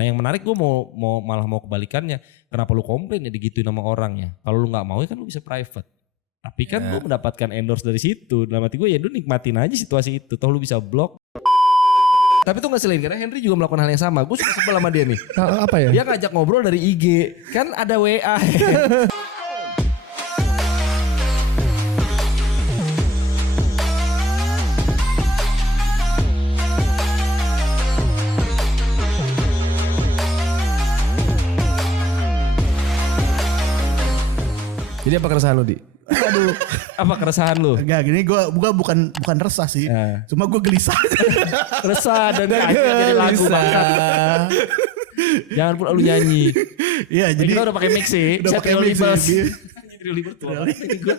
Nah yang menarik gue malah mau kebalikannya. Kenapa lu komplain ya digituin sama orangnya? Kalau lu nggak mau ya kan lu bisa private. Tapi kan gue mendapatkan endorse dari situ. Dalam hati gue ya lu nikmatin aja situasi itu. Toh lu bisa blok. Tapi tuh gak selain karena Henry juga melakukan hal yang sama. Gue suka sebel sama dia nih. Apa ya? Dia ngajak ngobrol dari IG. Kan ada WA. Jadi apa keresahan lu, Di? Aduh, Apa keresahan lu? enggak gini gue bukan resah sih. Cuma gue gelisah. Resah dan akhirnya jadi lagu bangsat. Jangan pula lu nyanyi. Iya, Jadi jadi kita udah pakai mix sih. udah pakai mix sih. Trio Libers tua banget. Ini gue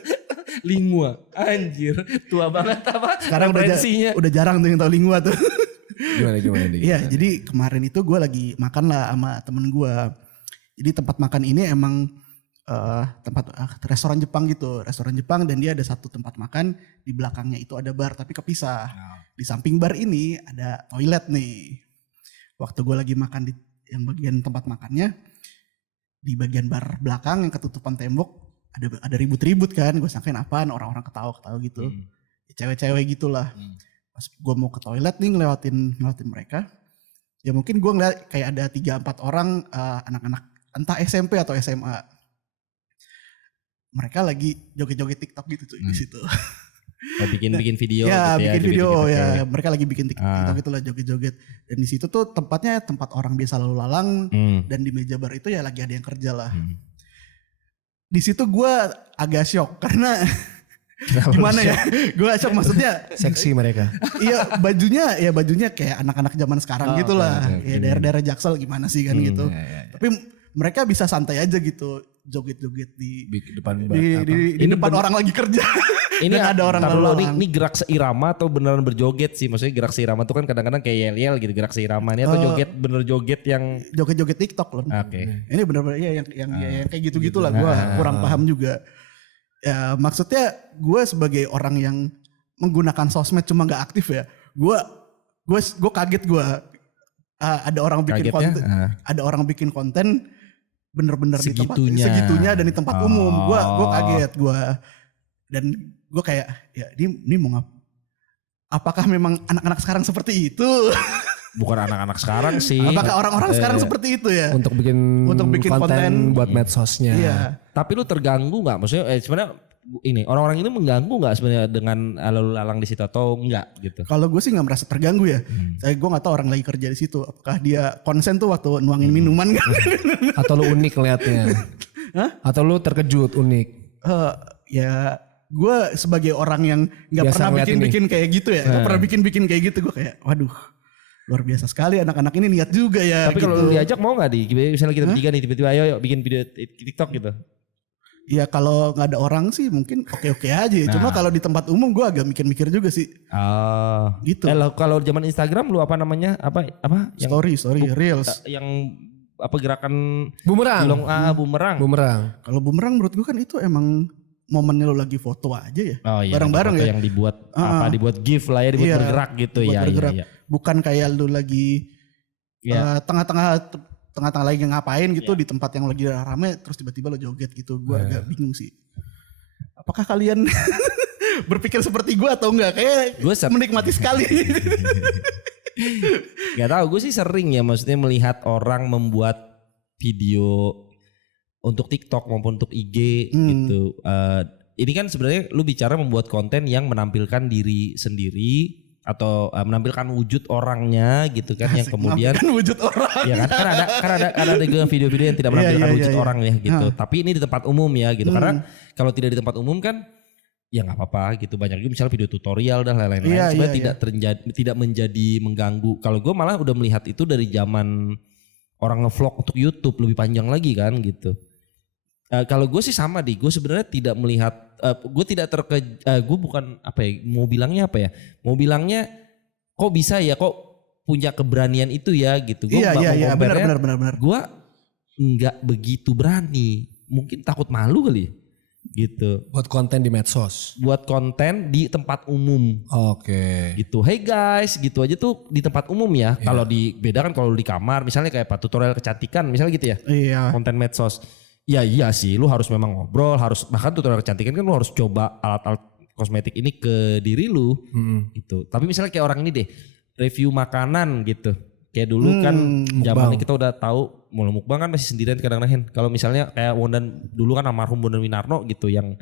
lingua. Anjir, tua banget apa? Sekarang referensinya. udah jarang tuh yang tahu lingua tuh. Gimana, Di? Iya, jadi kemarin itu gue lagi makan lah sama temen gue. Jadi tempat makan ini emang tempat restoran Jepang gitu. Restoran Jepang dan dia ada satu tempat makan. Di belakangnya itu ada bar tapi kepisah. Di samping bar ini ada toilet nih. Waktu gue lagi makan di yang bagian tempat makannya. Di bagian bar belakang yang ketutupan tembok. Ada ribut-ribut kan. Gue sangkain apaan orang-orang ketawa-ketawa gitu. Cewek-cewek gitulah. Pas gue mau ke toilet nih ngelewatin mereka. Ya mungkin gue ngeliat kayak ada 3-4 orang anak-anak entah SMP atau SMA. Mereka lagi joget-joget TikTok gitu cuy di situ. Oh, bikin video Ya, gitu bikin video joget-joget, ya. oke. Mereka lagi bikin TikTok itulah joget-joget. Dan di situ tuh tempatnya tempat orang biasa lalu lalang dan di meja bar itu ya lagi ada yang kerja lah. Di situ gue agak shock karena gimana ya? Gue shock maksudnya Seksi mereka. iya bajunya kayak anak-anak zaman sekarang gitulah. Ya daerah-daerah Jaksel gimana sih kan gitu. Tapi mereka bisa santai aja gitu joget-joget di Depan di depan orang lagi kerja. Ini Dan ada orang lalu lalang. Ini gerak seirama atau beneran berjoget sih? Maksudnya gerak seirama tuh kan kadang-kadang kayak yel-yel gitu gerak seirama. Ini atau bener joget yang Joget-joget TikTok loh. Oke. Ini benar-benar ya yang kayak gitu-gitulah gue kurang paham juga. Ya maksudnya gue sebagai orang yang menggunakan sosmed cuma gak aktif ya. Gue kaget gue ada orang bikin konten, ada orang bikin konten bener-bener di tempat segitunya dan di tempat umum. Gue kaget dan gue kayak ya ini mau ngap? Apakah memang anak-anak sekarang seperti itu? Bukan anak-anak sekarang sih. Apakah orang-orang sekarang seperti itu ya? Untuk bikin konten buat medsosnya. Iya. Tapi lu terganggu nggak? Maksudnya sebenarnya ini orang-orang ini mengganggu nggak sebenarnya dengan lalu lalang di situ atau enggak gitu? Kalau gue sih nggak merasa terganggu ya. Gue nggak tahu orang lagi kerja di situ. Apakah dia konsen tuh waktu nuangin minuman kan? Atau lu unik liatnya? Atau lu terkejut unik? Ya gue sebagai orang yang nggak Biasa pernah ngeliat bikin kayak gitu ya. Nggak pernah bikin kayak gitu. Gue kayak waduh luar biasa sekali anak-anak ini niat juga ya. Tapi kalau gitu. lu diajak mau nggak misalnya kita bertiga nih tiba-tiba ayo bikin video TikTok gitu. Ya kalau nggak ada orang sih mungkin oke-oke aja. Cuma kalau di tempat umum gue agak mikir-mikir juga sih. Gitu. Kalau zaman Instagram lu apa namanya? Apa? Story, reels. Yang apa gerakan Bumerang. bumerang. Kalau bumerang menurut gue kan itu emang momennya lo lagi foto aja ya. Oh iya. Bareng-bareng ya. Yang dibuat dibuat GIF lah ya, dibuat bergerak gitu ya. Bergerak. Iya. Bukan kayak lu lagi tengah-tengah lagi ngapain gitu di tempat yang lagi rame terus tiba-tiba lo joget gitu. Gue agak bingung sih. Apakah kalian berpikir seperti gue atau enggak? Kayak gue menikmati sekali. Gak tau, gue sih sering ya maksudnya melihat orang membuat video untuk TikTok maupun untuk IG gitu. Ini kan sebenarnya lu bicara membuat konten yang menampilkan diri sendiri atau menampilkan wujud orangnya gitu kan. Yang kemudian wujud orang. Ya kan ada juga video-video yang tidak menampilkan wujud orang ya gitu. Tapi ini di tempat umum ya gitu. Karena kalau tidak di tempat umum kan ya nggak apa-apa gitu. Banyak juga misalnya video tutorial dan lain-lain. Sebenarnya tidak menjadi mengganggu. Kalau gue malah udah melihat itu dari zaman orang ngevlog untuk YouTube lebih panjang lagi kan gitu. Kalau gue sih sama gue sebenarnya tidak melihat, gue tidak gue bukan apa ya, mau bilangnya apa ya, mau bilangnya kok bisa ya, kok punya keberanian itu ya gitu. Gue Iya, benar. Gue nggak begitu berani, mungkin takut malu kali. gitu. Buat konten di medsos. Buat konten di tempat umum. Oke. Gitu. Hey guys, gitu aja tuh di tempat umum ya. Kalau di beda kan kalau di kamar misalnya kayak tutorial kecantikan misalnya gitu ya. Iya. Konten medsos. Ya iya sih, lu harus memang ngobrol, harus bahkan tutorial kecantikan kan lu harus coba alat-alat kosmetik ini ke diri lu gitu. Tapi misalnya kayak orang ini deh, review makanan gitu. Kayak dulu kan zamannya kita udah tahu mulai mukbang kan masih sendirian kadang-kadang. Kalau misalnya kayak Wondan dulu kan almarhum Bondan Winarno gitu yang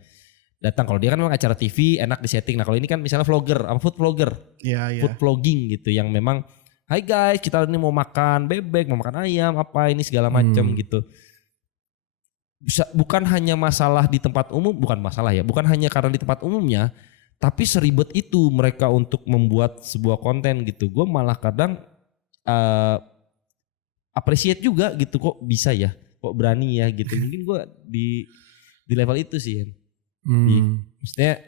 datang. Kalau dia kan memang acara TV enak di setting. Nah kalau ini kan misalnya vlogger, food vlogger, food vlogging gitu yang memang, hai guys kita ini mau makan bebek, mau makan ayam, apa ini segala macam gitu. Bukan hanya masalah di tempat umum, bukan hanya karena di tempat umumnya, tapi seribet itu mereka untuk membuat sebuah konten gitu. Gue malah kadang appreciate juga gitu, kok bisa ya, kok berani ya gitu. Mungkin gue di level itu sih. Maksudnya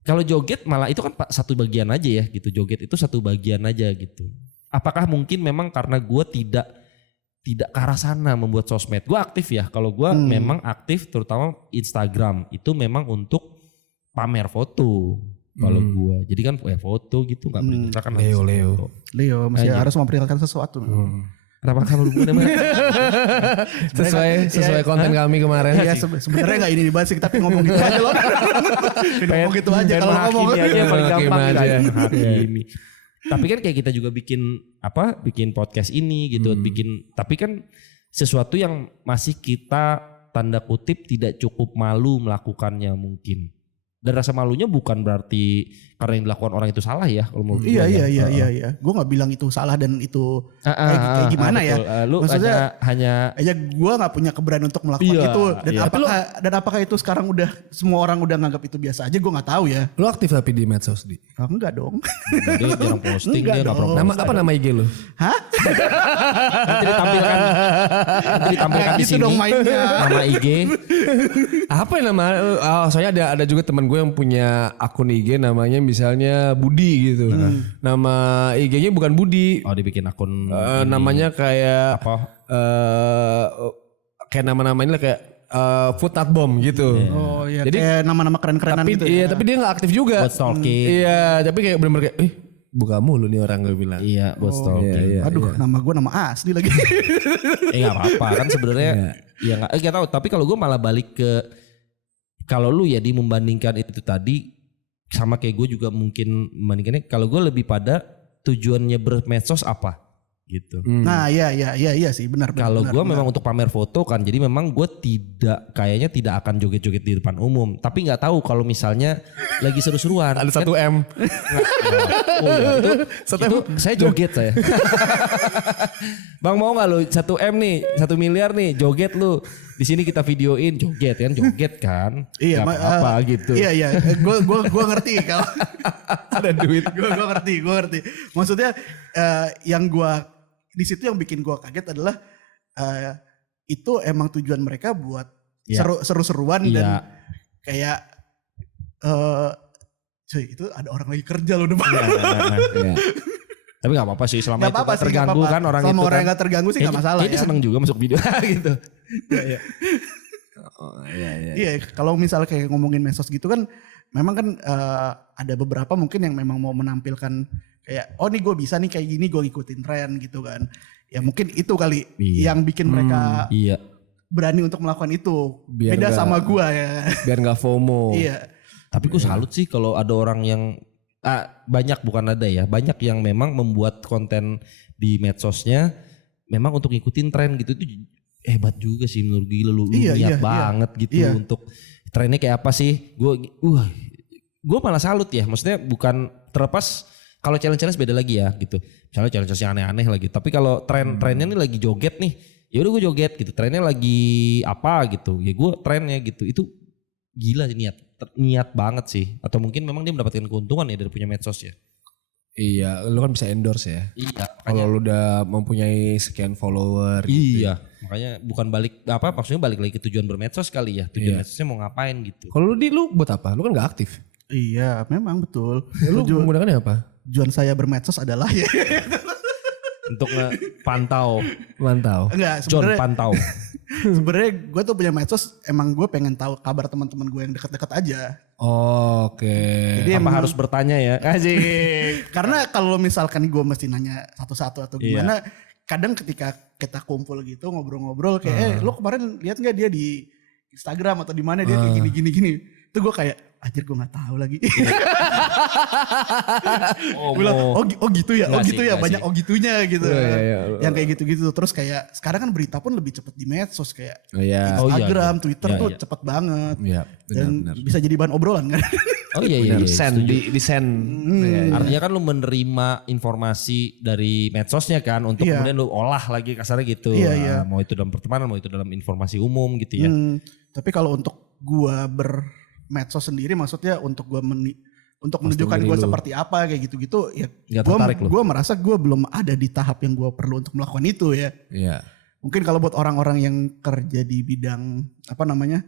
kalau joget malah itu kan satu bagian aja ya gitu, joget itu satu bagian aja gitu. Apakah mungkin memang karena gue tidak ke arah sana membuat sosmed. Gue aktif ya, kalau gue memang aktif terutama Instagram itu memang untuk pamer foto. Kalau gue, jadi kan foto gitu nggak boleh kan Leo masih harus memperlihatkan sesuatu. Kenapa kamu lupa sesuai konten kami kemarin. Iya sebenarnya nggak ini dibahas tapi ngomong gitu aja loh. Ngomong gitu aja kalau ngomong aja yang paling gampang hakimi. Tapi kan kayak kita juga bikin podcast ini gitu, tapi kan sesuatu yang masih kita tanda kutip tidak cukup malu melakukannya mungkin. Dan rasa malunya bukan berarti karena yang dilakukan orang itu salah ya kalau menurut gue. Iya. Gue nggak bilang itu salah dan itu kayak gimana ya. Lu maksudnya hanya gue nggak punya keberanian untuk melakukan itu. Dan apakah itu sekarang udah semua orang udah nganggap itu biasa aja, gue nggak tahu ya. Lu aktif tapi di medsos di? Enggak dong. Dia jarang posting, dia nggak pernah. Nama IG lu? Hah? Nanti ditampilkan di gitu sini. Dong mainnya. Nama IG. Apa nama? Soalnya ada juga teman gue yang punya akun IG namanya misalnya Budi gitu. Nama IG-nya bukan Budi. Oh, dibikin akun namanya kayak apa? Kayak nama-namanya kayak Food Not Bomb gitu. Oh iya. Jadi kayak nama-nama keren-kerenan tapi, gitu. Iya, tapi dia nggak aktif juga. Buat stalking. Iya, tapi kayak bener-bener kayak buka mulu nih orang gue bilang. Iya, buat stalking. Aduh, nama gue nama asli lagi. Nggak apa-apa kan sebenarnya. Ya nggak tahu. Tapi kalau gue malah balik ke, kalau lu ya membandingkan itu tadi sama kayak gue juga mungkin membandingkannya. Kalau gue lebih pada tujuannya bermedsos apa gitu. Nah iya sih benar. Kalau gue memang untuk pamer foto kan, jadi memang gue kayaknya tidak akan joget-joget di depan umum. Tapi nggak tahu kalau misalnya lagi seru-seruan. Ada 1 M. Itu saya joget saya. Bang mau nggak lu 1 M nih, 1 miliar nih, joget lu. Di sini kita videoin joget kan. Iya, apa gitu. Iya. Gue ngerti kalau Ada duit. Gue ngerti. Maksudnya yang gue di situ yang bikin gue kaget adalah itu emang tujuan mereka buat seru-seruan dan kayak cuy itu ada orang lagi kerja loh depan. Iya. Tapi gak apa-apa sih selama itu gak terganggu kan orang selama itu orang kan. gak terganggu sih gak masalah ya. Dia seneng juga masuk video gitu. Iya kalau misalnya kayak ngomongin medsos gitu kan memang kan ada beberapa mungkin yang memang mau menampilkan kayak nih gue bisa nih kayak gini, gue ngikutin tren gitu kan. Ya mungkin itu kali yang bikin mereka berani untuk melakukan itu. Beda sama gue ya. Biar gak FOMO. Iya. Tapi gue salut sih kalau ada orang yang banyak yang memang membuat konten di medsosnya memang untuk ngikutin tren gitu. Itu hebat juga sih menurut gue. Lu niat banget gitu untuk trennya kayak apa sih. Gue malah salut ya. Maksudnya bukan terlepas kalau challenge beda lagi ya gitu. Misalnya challenge yang aneh-aneh lagi. Tapi kalau trennya nih lagi joget nih, ya udah gue joget gitu. Trennya lagi apa gitu, ya gue trennya gitu. Itu gila sih niat banget sih. Atau mungkin memang dia mendapatkan keuntungan ya dari punya medsos ya. Iya, lu kan bisa endorse ya. Iya. Kalau lu udah mempunyai sekian follower. Gitu. Iya. Makanya bukan maksudnya balik lagi ke tujuan bermedsos kali ya. Tujuan medsosnya mau ngapain gitu. Kalau lu buat apa? Lu kan gak aktif. Iya, memang betul. Lu menggunakannya apa? Tujuan saya bermedsos adalah untuk pantau. Mantau. Enggak, John sebenarnya pantau. sebenarnya gue tuh punya medsos, emang gue pengen tahu kabar teman-teman gue yang deket-deket aja. Oke. Jadi Apa emang- harus bertanya ya? Asik. Karena kalau misalkan gue mesti nanya satu-satu atau gimana, kadang ketika kita kumpul gitu ngobrol-ngobrol kayak, lo kemarin lihat nggak dia di Instagram atau di mana dia kayak gini. Itu gue kayak, anjir gue nggak tahu lagi. Oh, Gue bilang, oh gitu ya, Nggak sih, nggak banyak sih. oh gitunya gitu. Iya. Yang kayak gitu-gitu. Terus kayak sekarang kan berita pun lebih cepet di medsos kayak Oh iya. Oh, iya, Instagram, iya. Twitter Iya, tuh iya. cepet banget. Iya, Dan benar. bisa jadi bahan obrolan kan. Oh iya. Send setuju. di send. Artinya kan lu menerima informasi dari medsosnya kan untuk Iya. kemudian lu olah lagi kasarnya gitu. Iya, Nah, iya. Mau itu dalam pertemanan, mau itu dalam informasi umum gitu ya. Tapi kalau untuk gua bermedsos sendiri, maksudnya untuk gua untuk menunjukkan diri gua lu. seperti apa kayak gitu-gitu, ya Nggak tertarik lu? gua merasa gua belum ada di tahap yang gua perlu untuk melakukan itu ya. Iya. Mungkin kalau buat orang-orang yang kerja di bidang apa namanya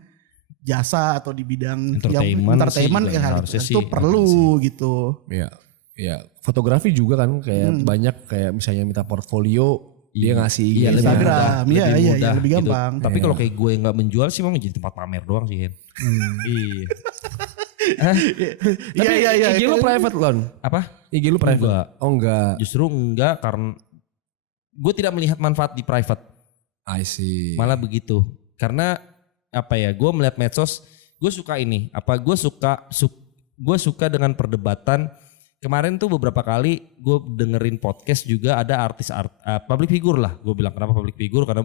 jasa atau di bidang Entertainment sih, ya harusnya itu sih, perlu gitu. Iya. Iya. Fotografi juga kan kayak banyak kayak misalnya minta portfolio dia ngasih IG-nya. lebih Instagram, mudah, iya, lebih iya, mudah lebih gitu. gampang. Tapi kalau kayak gue nggak menjual sih memang jadi tempat pamer doang sih Hen. Iya. Iya. IG lu private Lon? Apa? IG lu private? Enggak. Oh enggak. Justru enggak karena gue tidak melihat manfaat di private. I see. Malah begitu. Karena apa ya? Gue melihat medsos, gue suka ini. Gue suka dengan perdebatan. Kemarin tuh beberapa kali gue dengerin podcast juga ada public figure lah. Gue bilang kenapa public figure? Karena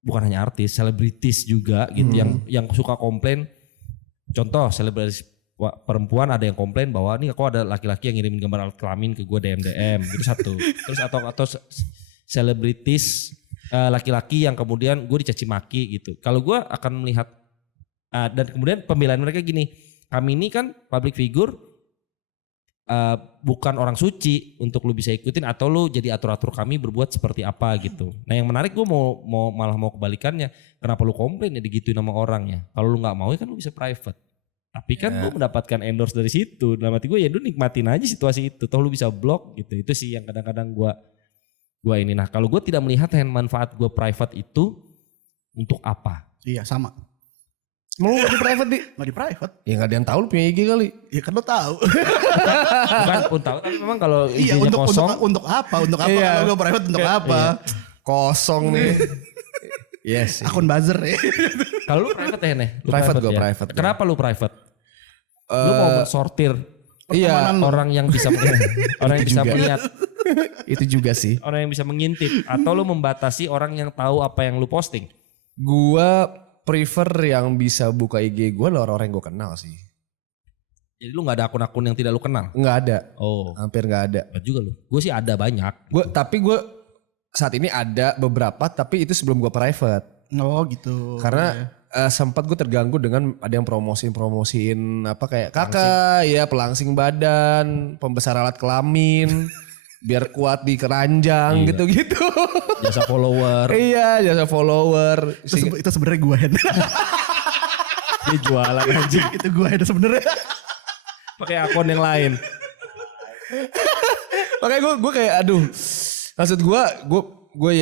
bukan hanya artis, selebritis juga gitu yang suka komplain. Contoh selebritis perempuan ada yang komplain bahwa nih kok ada laki-laki yang ngirimin gambar alat kelamin ke gue DM gitu satu. Terus atau selebritis laki-laki yang kemudian gue dicaci maki gitu. Kalau gue akan melihat dan kemudian pembelaan mereka gini, kami ini kan public figure bukan orang suci untuk lu bisa ikutin atau lu jadi atur-atur kami berbuat seperti apa gitu. Nah yang menarik gue malah mau kebalikannya. Kenapa lu komplain ya digituin sama orang ya? Kalau lu nggak mau ya kan lu bisa private. Tapi kan lu mendapatkan endorse dari situ. Dalam hati gue ya lu nikmatin aja situasi itu. Toh lu bisa blok gitu. Itu sih yang kadang-kadang gue ini. Nah kalau gue tidak melihat manfaat gue private itu untuk apa? Iya sama. Mau lu di private di? Nggak di private. Ya nggak ada yang tahu lu punya IG kali. Ya kan lo tahu. Bukan pun tahu tapi memang kalau Iya IG-nya kosong. untuk apa? Untuk apa? Iya. Kalau gue private untuk apa? Kosong nih. Yes. Akun buzzer ya. Kalau lu private ya Nih? Lu Private gua, ya? private. Kenapa lu private? Lu mau mensortir Iya. orang yang bisa orang yang bisa juga. melihat, Itu juga sih. orang yang bisa mengintip, atau lu membatasi orang yang tahu apa yang lu posting? Gua prefer yang bisa buka IG gue lah orang-orang yang gue kenal sih. Jadi lu nggak ada akun-akun yang tidak lu kenal? Nggak ada. Oh, Hampir nggak ada. hebat juga lu. Gue sih ada banyak. Tapi gue saat ini ada beberapa tapi itu sebelum gue private. Oh gitu. Karena sempat gue terganggu dengan ada yang promosiin apa kayak kakak ya pelangsing badan, pembesar alat kelamin, biar kuat di keranjang Iya. gitu-gitu. Jasa follower. Iya jasa follower. Itu sebenarnya gue Hen. Dia jualan anjing. Itu gue Hen sebenarnya. Pakai akun yang lain. Makanya gue kayak aduh. Maksud gue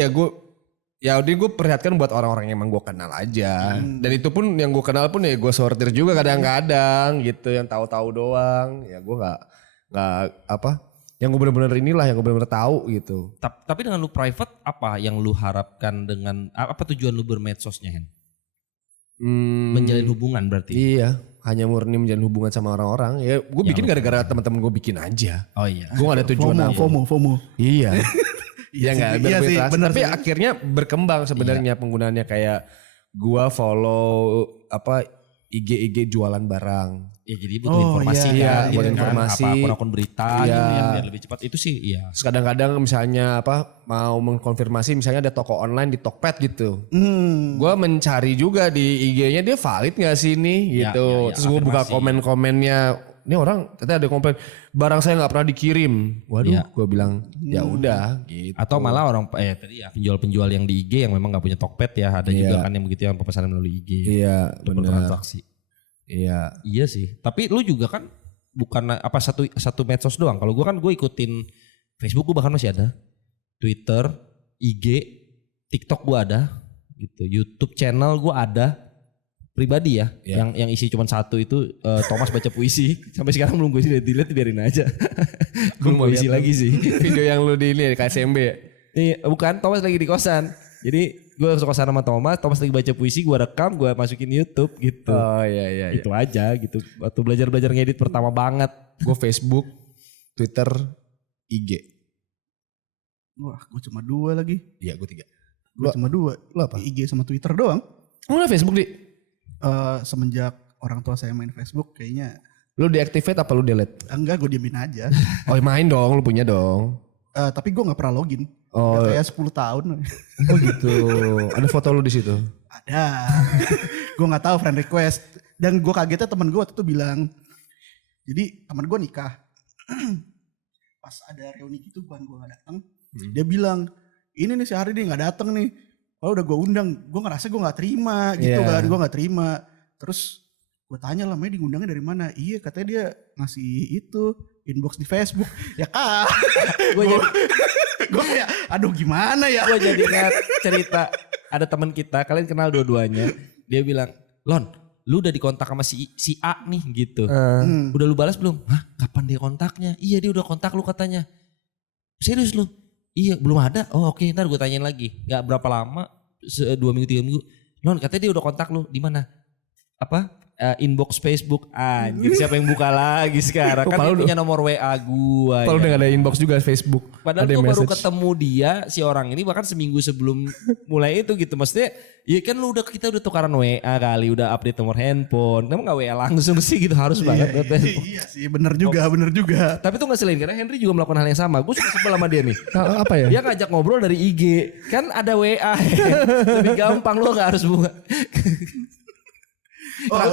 ya udah gue perlihatkan buat orang-orang yang emang gue kenal aja. Dan itu pun yang gue kenal pun ya gue sortir juga kadang-kadang gitu yang tahu-tahu doang. Ya gue nggak apa yang gue bener-bener inilah yang gue bener-bener tahu gitu. Tapi dengan lu private apa yang lu harapkan dengan apa tujuan lu bermedsosnya Hen? Menjalin hubungan berarti. Iya, hanya murni menjalin hubungan sama orang-orang. Ya gue bikin gara-gara teman-teman gue bikin aja. Oh iya. Gue gak ada tujuan apa. FOMO. Iya. Iya sih, nggak iya sih, berinteraksi. bener Tapi sih. akhirnya berkembang sebenarnya penggunaannya kayak gua follow apa IG jualan barang. Ya jadi butuh informasi iya, kan, buat gitu kan. informasi. Apa akun-akun berita Iya. gitu ya, biar lebih cepat itu sih iya. Terus kadang-kadang misalnya apa mau mengkonfirmasi misalnya ada toko online di Tokped gitu. Gua mencari juga di IG-nya dia valid gak sih ini Iya, gitu. iya, iya, Terus gue buka afirmasi. komen-komennya. Ini orang ternyata ada komplain barang saya nggak pernah dikirim. Waduh, Iya. gue bilang ya udah gitu. Atau malah orang tadi ya penjual-penjual yang di IG yang memang nggak punya Tokped ya, ada juga kan yang begitu yang pemesanan melalui IG. Iya, Untuk benar. bertransaksi. Iya. Iya sih. Tapi lu juga kan bukan apa satu medsos doang. Kalau gue kan gue ikutin Facebook, gue bahkan masih ada. Twitter, IG, TikTok gue ada gitu. YouTube channel gue ada pribadi ya. Yang isi cuma satu itu Thomas baca puisi. Sampai sekarang belum gue delete, biarin aja. Belum mau isi lagi sih. Video yang lu di ini KSMB ya? Iya, bukan, Thomas lagi di kosan. Jadi gue ke kosan sama Thomas lagi baca puisi, gue rekam, gue masukin YouTube gitu. Oh iya. Itu aja gitu. Waktu belajar ngedit pertama banget. Gue Facebook, Twitter, IG. Wah, gue cuma 2 lagi. Iya, gue 3. Gue cuma 2. Lu apa? IG sama Twitter doang. Lu udah Facebook di? Semenjak orang tua saya main Facebook kayaknya. Lu deactivate apa lu delete? Enggak, gue diemin aja. Oh main dong, lu punya dong. Tapi gue gak pernah login. Oh. Udah kayak 10 tahun. Oh gitu. Ada foto lu di situ? Ada. Gue gak tahu friend request. Dan gue kagetnya temen gue waktu itu bilang. Jadi temen gue nikah. Pas ada reuni gitu gue gak datang. Dia bilang, ini nih si Hari nih gak datang nih. Oh udah gue undang. Gue ngerasa gue gak terima gitu kan. Gue gak terima. Terus gue tanya lah, Mei diundangnya dari mana? Iya katanya dia ngasih itu inbox di Facebook. Ya kak. Gue kayak aduh gimana ya. Gue jadi ingat cerita. Ada teman kita, kalian kenal dua-duanya. Dia bilang, Lon, lu udah dikontak sama si A nih gitu. Udah lu balas belum? Hah, kapan dia kontaknya? Iya dia udah kontak lu katanya. Serius lu? Iya belum ada. Oh oke, ntar gue tanyain lagi. Gak berapa lama, 2 minggu 3 minggu. Lon katanya dia udah kontak lu. Di mana? Apa? Inbox Facebook. Anjir siapa yang buka lagi sekarang? Kan dia punya nomor WA gua. Kalau ya. udah gak ada inbox juga Facebook. Padahal gue baru ketemu dia, si orang ini bahkan seminggu sebelum mulai itu gitu. Maksudnya ya kan kita udah tukaran WA kali, udah update nomor handphone. Kamu gak WA langsung sih gitu, harus banget. Iya sih bener juga. Tapi tuh ngeselin karena Henry juga melakukan hal yang sama. Gue suka sebel sama dia nih. Apa ya? Dia ngajak ngobrol dari IG. Kan ada WA. Lebih gampang, lu gak harus buka.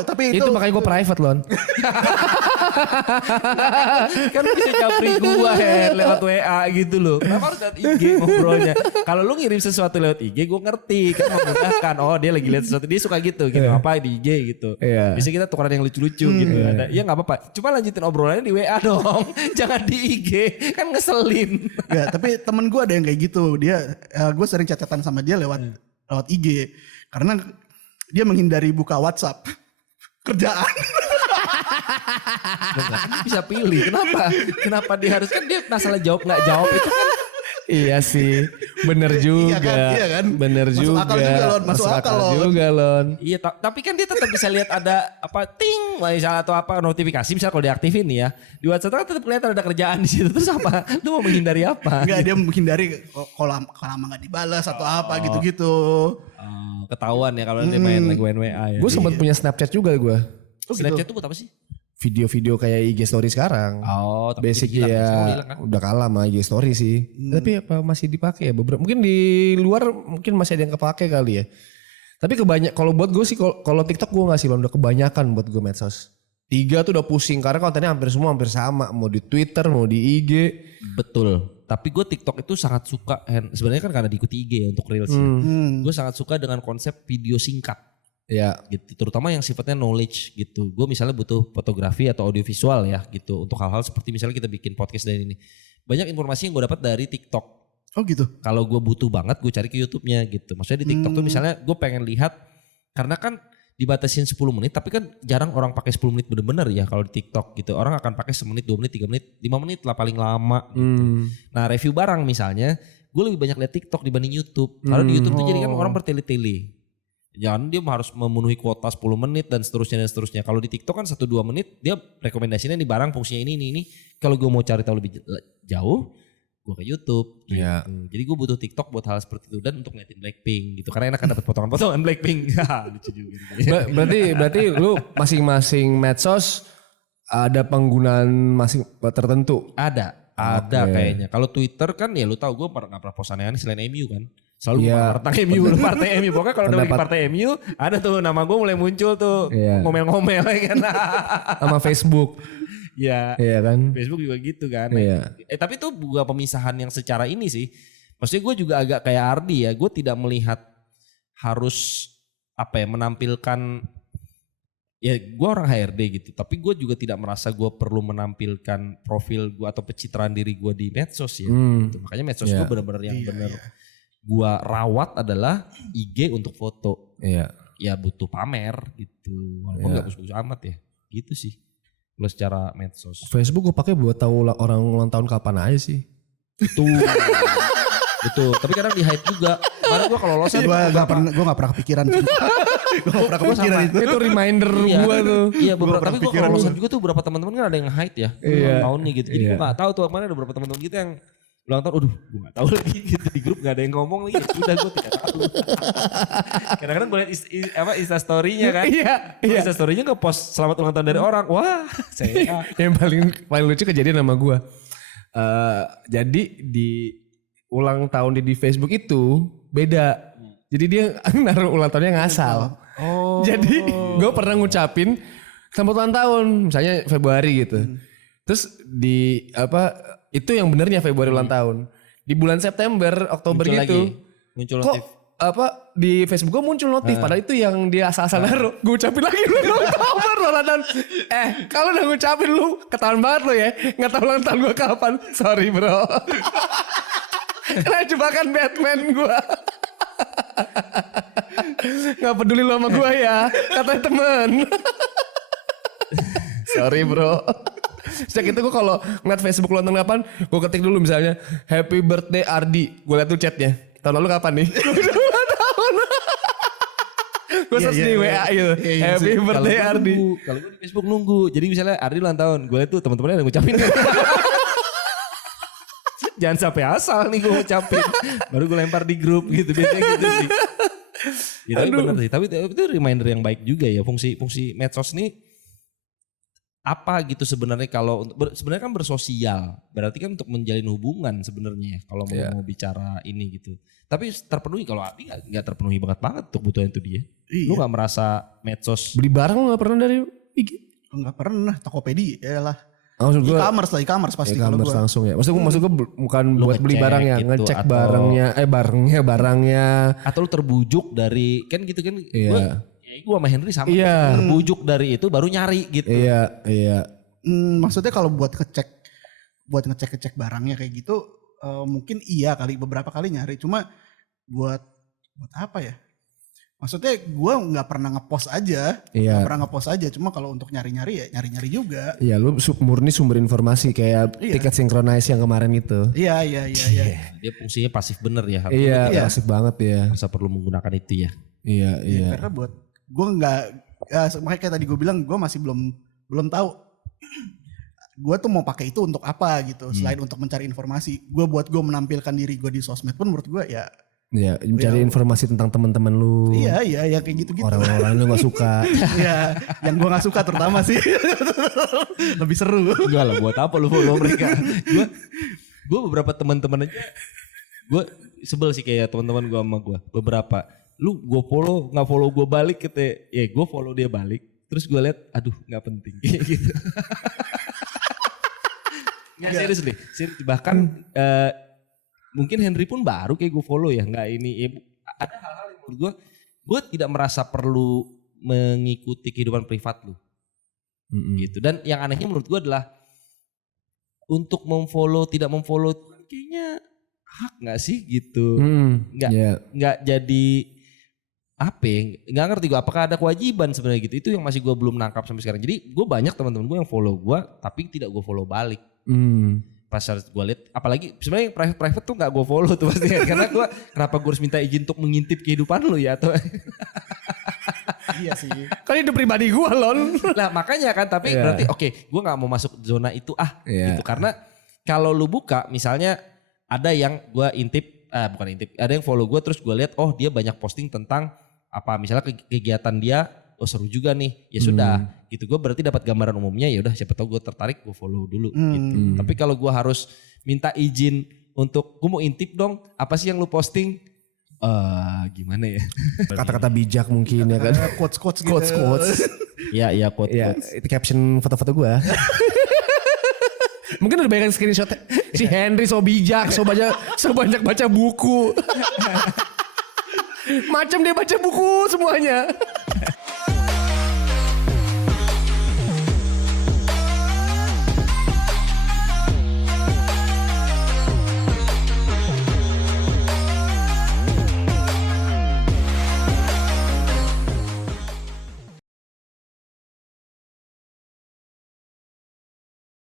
Tapi itu makanya gue private Lon. Kan bisa japri gua lewat WA gitu loh. Kenapa harus lewat IG ngobrolnya? Kalau lu ngirim sesuatu lewat IG gue ngerti. Kan memudahkan. Oh dia lagi lihat sesuatu. Dia suka gitu. Apa di IG gitu. Bisa kita tukeran yang lucu-lucu gitu. Ya gak apa-apa. Cuma lanjutin obrolannya di WA dong. Jangan di IG. Kan ngeselin. Ya, tapi temen gue ada yang kayak gitu. Gue sering catatan sama dia lewat IG. Karena dia menghindari buka WhatsApp kerjaan. Bisa pilih. Kenapa dia harus, kan dia masalah jawab nggak jawab itu kan. Iya sih, bener juga. Iya kan? Bener Masuk juga. akal juga Lon. Masuk akal juga Lon. Iya, tapi kan dia tetap bisa lihat ada apa ting, misalnya atau apa notifikasi, misalnya kalau diaktifin nih ya di WhatsApp kan tetap kelihatan ada kerjaan di situ. Terus apa? Lu mau menghindari apa? Enggak, dia menghindari kalau lama nggak dibalas atau apa gitu-gitu. Ketahuan ya kalau dia main lagi WA ya. Gue sempat punya Snapchat juga gue. Snapchat tuh buat apa sih? Video-video kayak IG story sekarang. Oh, tapi basic hilang, ya kan? udah kalah sama IG story sih. Tapi apa masih dipakai ya beberapa. Mungkin di luar mungkin masih ada yang kepake kali ya. Tapi kalau buat gue sih kalau TikTok gue nggak sih Lon, udah kebanyakan buat gue medsos. 3 tuh udah pusing karena kontennya hampir sama. Mau di Twitter, mau di IG. Betul. Tapi gue TikTok itu sangat suka. Sebenarnya kan karena diikuti IG ya untuk Reels. Gue sangat suka dengan konsep video singkat. Ya. Gitu. Terutama yang sifatnya knowledge gitu. Gue misalnya butuh fotografi atau audiovisual ya gitu. Untuk hal-hal seperti misalnya kita bikin podcast dari ini. Banyak informasi yang gue dapat dari TikTok. Oh gitu? Kalau gue butuh banget gue cari ke YouTube-nya gitu. Maksudnya di TikTok tuh misalnya gue pengen lihat. Karena kan dibatasin 10 menit, tapi kan jarang orang pakai 10 menit bener-bener ya kalau di TikTok gitu. Orang akan pakai 1 menit, 2 menit, 3 menit, 5 menit lah paling lama gitu. Nah review barang misalnya, gue lebih banyak lihat TikTok dibanding YouTube. Karena di YouTube tuh jadi kan orang bertele-tele. Jangan dia harus memenuhi kuota 10 menit dan seterusnya. Kalau di TikTok kan 1-2 menit dia rekomendasinya nih barang fungsinya ini. Kalau gue mau cari tahu lebih jauh, gue ke YouTube gitu. Ya. Jadi gue butuh TikTok buat hal seperti itu dan untuk ngeliatin Blackpink gitu. Karena enak kan dapat potongan-potongan Blackpink. Lucu juga. Berarti lu masing-masing medsos ada penggunaan masing tertentu? Ada kayaknya. Kalau Twitter kan ya lu tahu gue gak pernah post aneh-aneh selain MU kan. Selalu partai MU. Pokoknya kalau udah bikin partai MU ada tuh nama gue mulai muncul tuh. Ngomel-ngomel kan. Sama Facebook. Ya, iya kan. Facebook juga gitu kan. Iya. Tapi itu bukan pemisahan yang secara ini sih. Maksudnya gue juga agak kayak Ardi ya. Gue tidak melihat harus menampilkan ya gue orang HRD gitu, tapi gue juga tidak merasa gue perlu menampilkan profil gue atau pencitraan diri gue di medsos ya. Gitu. Makanya medsos gue benar-benar yang benar gue rawat adalah IG untuk foto. Iya. Ya butuh pamer gitu, walaupun gak bagus-bagus amat ya, gitu sih. Kalau secara medsos. Facebook gue pakai buat tahu orang ulang tahun kapan aja sih. Betul. Tapi kadang di hide juga. Karena gue kalau lolosan gue gak pernah kepikiran. Gue gak pernah kepikiran itu reminder gue tuh. Iya beberapa. Tapi gue kalau lolosan juga tuh beberapa teman-teman kan ada yang hide ya. Tahunnya gitu. Jadi gue gak tahu tuh kemana ada beberapa teman-teman kita yang ulang tahun. Gue gak tahu lagi gitu. Di grup gak ada yang ngomong lagi. Sudah gue tidak tahu. Kadang-kadang gue liat Instastory-nya kan. Iya. Instastory-nya nge-post selamat ulang tahun dari orang. Wah saya. Yang paling lucu kejadian sama gue. Jadi di ulang tahun di Facebook itu beda. Jadi dia naruh ulang tahunnya ngasal. Jadi gue pernah ngucapin selamat ulang tahun, misalnya Februari gitu. Terus di itu yang benernya Februari ulang tahun. Di bulan September, Oktober muncul gitu. Muncul kok notif. Di Facebook gue muncul notif, padahal itu yang dia asal-asal naruh. Gue ucapin lagi lu Oktober ulang tahun. Kalau udah ngucapin lu ketahuan banget lu ya, nggak tahu ulang tahun gue kapan. Sorry bro. Karena jebakan Batman gue. Gak peduli lu sama gue ya, katanya temen. Sorry bro. Sejak itu gue kalau ngeliat Facebook ulang tahun kapan, gue ketik dulu misalnya Happy Birthday Ardi. Gue liat tuh chatnya. Tahun lalu kapan nih? Gue search di WA gitu. Happy Birthday Ardi. Kalau gue di Facebook nunggu. Jadi misalnya Ardi ulang tahun. Gue liat tuh teman-temannya ada ngucapin. Jangan sampai asal nih gue ngucapin. Baru gue lempar di grup gitu. Biasanya gitu sih. Ya, tapi bener sih. Tapi itu reminder yang baik juga ya. Fungsi medsos ini apa gitu sebenarnya kalau sebenarnya kan bersosial. Berarti kan untuk menjalin hubungan sebenarnya kalau mau bicara ini gitu. Tapi terpenuhi kalau Ardi gak terpenuhi banget untuk kebutuhan itu dia. Iya. Lu gak merasa medsos. Beli barang lu gak pernah dari IG? Gak pernah. Tokopedia ya lah. E-commerce pasti kalau gue. Langsung ya. Maksud gue bukan lu buat beli barang ya, gitu, ngecek atau barangnya. Atau lu terbujuk dari kan gitu kan. Iya. Gue sama Henry sama. Iya. Terbujuk dari itu baru nyari gitu. Iya. Maksudnya kalau buat ngecek barangnya kayak gitu, mungkin iya kali beberapa kali nyari. Cuma buat apa ya? Maksudnya gue nggak pernah ngepost aja, Cuma kalau untuk nyari-nyari ya nyari-nyari juga. Iya, lu murni sumber informasi kayak tiket synchronize yang kemarin itu. Iya. Dia fungsinya pasif bener ya. Iya, pasif banget ya. Masa perlu menggunakan itu ya. Iya. Karena buat gue nggak, makanya kayak tadi gue bilang gue masih belum tahu. Gue tuh mau pakai itu untuk apa gitu. Selain untuk mencari informasi, gue menampilkan diri gue di sosmed pun menurut gue ya. Iya, mencari informasi tentang teman-teman lu. Iya, kayak gitu-gitu. Orang-orang lu gak suka. Iya, yang gue gak suka terutama sih. Lebih seru. Enggak lah, buat apa lu follow mereka? Gue beberapa teman-teman aja, gue sebel sih kayak teman-teman gue sama gue. Beberapa, lu gue follow, gak follow gue balik gitu ya. Gue follow dia balik. Terus gue liat, aduh gak penting. Gitu. Nggak serius nih. Bahkan... mungkin Henry pun baru kayak gue follow ya, nggak ini. Ya, ada hal-hal yang menurut gue tidak merasa perlu mengikuti kehidupan privat lu, gitu. Dan yang anehnya menurut gue adalah untuk memfollow tidak memfollow kayaknya hak nggak sih gitu, nggak jadi apa? Nggak ngerti gue. Apakah ada kewajiban sebenarnya gitu? Itu yang masih gue belum nangkap sampai sekarang. Jadi gue banyak teman-teman gue yang follow gue, tapi tidak gue follow balik. Pas gue liat, apalagi sebenarnya private tuh gak gue follow tuh pasti karena gue kenapa gue harus minta izin untuk mengintip kehidupan lu ya atau iya sih kan hidup pribadi gue lon. Nah makanya kan tapi berarti oke, gue gak mau masuk zona itu gitu karena kalau lu buka misalnya ada yang gue bukan intip, ada yang follow gue terus gue lihat dia banyak posting tentang apa misalnya kegiatan dia, seru juga nih ya sudah gitu. Gue berarti dapat gambaran umumnya, ya udah siapa tahu gue tertarik, gue follow dulu gitu. Tapi kalau gue harus minta izin untuk gue mau intip dong apa sih yang lu posting, gimana ya, kata-kata bijak mungkin ya kan, quotes ya quotes itu caption foto-foto gue. Mungkin udah banyak screenshot si Henry so bijak, so banyak baca buku. Macam dia baca buku semuanya.